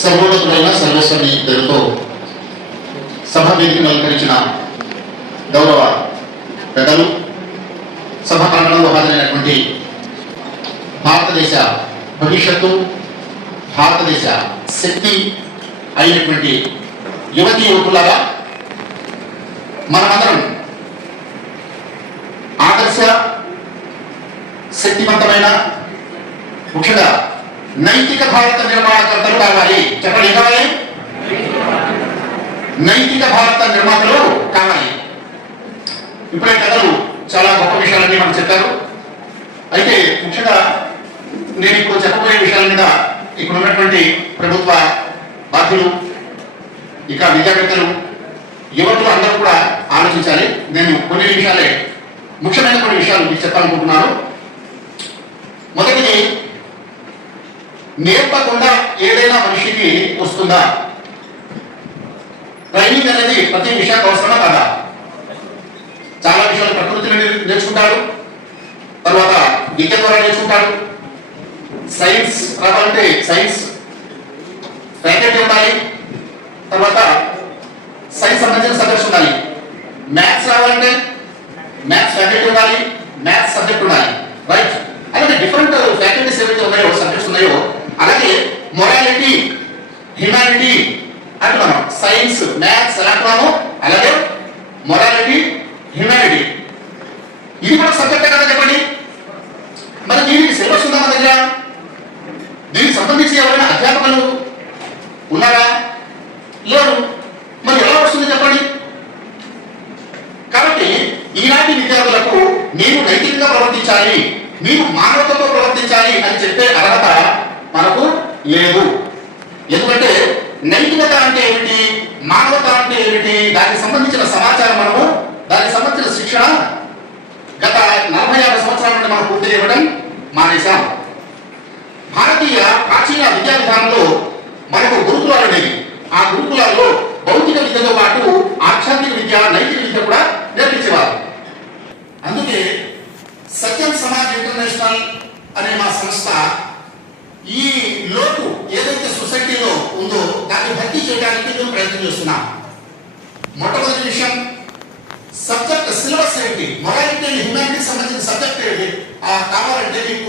సర్వోన్నతుడైన సర్వస్వామి పేరుతో సభ వేదికను అలంకరించిన గౌరవ పెద్దలు, సభ ప్రాంగణంలో హాజరైనటువంటి భారతదేశ భవిష్యత్తు, భారతదేశ శక్తి అయినటువంటి యువతీ యువకులారా, మనమందరం ఆదర్శ శక్తివంతమైన, ముఖ్యంగా నైతిక భారత నిర్మాణకర్తలు కావాలి. చెప్పండి, కావాలి? నైతిక భారత నిర్మాతలు కావాలి. ఇప్పుడే కథలు చాలా గొప్ప విషయాలన్నీ మనం చెప్పారు. అయితే ముఖ్యంగా నేను ఇప్పుడు చెప్పబోయే విషయాల మీద ఇక్కడ ఉన్నటువంటి ప్రభుత్వ బాధ్యులు, ఇక విద్యావేత్తలు, యువకులు అందరూ కూడా ఆలోచించాలి. నేను కొన్ని విషయాలే, ముఖ్యమైన కొన్ని విషయాలు మీకు చెప్పాలనుకుంటున్నాను. మొదటిది, నేర్పకుండా ఏదైనా మనిషికి వస్తుందా? ట్రైనింగ్ అనేది ప్రతి విషయానికి అవసరమా కదా? చాలా విషయాలు ప్రకృతిని నేర్చుకుంటాడు, తర్వాత విద్య ద్వారా నేర్చుకుంటాడు. సైన్స్ రావాలంటే సైన్స్ ఫ్యాకల్టీ ఉండాలి, తర్వాత సైన్స్ సంబంధించిన సబ్జెక్ట్స్ ఉండాలి. మ్యాథ్స్ రావాలంటే మ్యాథ్స్ ఫ్యాకల్టీ ఉండాలి, మ్యాథ్స్ సబ్జెక్ట్ ఉండాలి, రైట్? అలాగే డిఫరెంట్ ఫ్యాకల్టీస్ ఏవైతే ఉన్నాయో, సబ్జెక్ట్స్ ఉన్నాయో, అలాగే మొరాలిటీ, హ్యుమానిటీ అంటున్నాము. సైన్స్, మ్యాథ్స్ ఎలా అంటున్నాము, అలాగే మొరాలిటీ, హ్యుమానిటీ, ఇది కూడా సబ్జెక్టే కదా? చెప్పండి. మరి దీనికి సిలబస్ ఉందా మన దగ్గర? దీనికి సంబంధించి ఎవరైనా అధ్యాపకులు ఉన్నారా? లేరు. మరి ఎలా వస్తుంది చెప్పండి? కాబట్టి ఈనాటి విద్యార్థులకు మీరు నైతికంగా ప్రవర్తించాలి, మీరు మానవతతో ప్రవర్తించాలి అని చెప్పే అర్హత మనకు లేదు. ఎందుకంటే నైతికత అంటే ఏమిటి, మానవత అంటే ఏమిటి, దానికి సంబంధించిన సమాచారం మనము, దానికి సంబంధించిన శిక్షణ గత 40-50 సంవత్సరాల నుండి మనం పూర్తి చేయడం మానేశాం. భారతీయ ప్రాచీన విద్యా విధానంలో మనకు గురుకులాలు ఉండేవి. ఆ గురుకులాల్లో భౌతిక విద్యతో పాటు ఆధ్యాత్మిక విద్య, నైతిక విద్య కూడా నేర్పించేవారు. అందుకే సత్యం సమాజ్ ఇంటర్నేషనల్ అనే మా సంస్థ ఈ లోటు ఏదైతే సొసైటీలో ఉందో దాన్ని భర్తీ చేయడానికి మేము ప్రయత్నం చేస్తున్నాం. మొట్టమొదటి విషయం, సబ్జెక్ట్ సిలబస్ ఏంటి, మొరాలిటీ అండ్ హ్యుమానిటీ సంబంధించిన సబ్జెక్ట్ ఏంటి కావాలంటే మీకు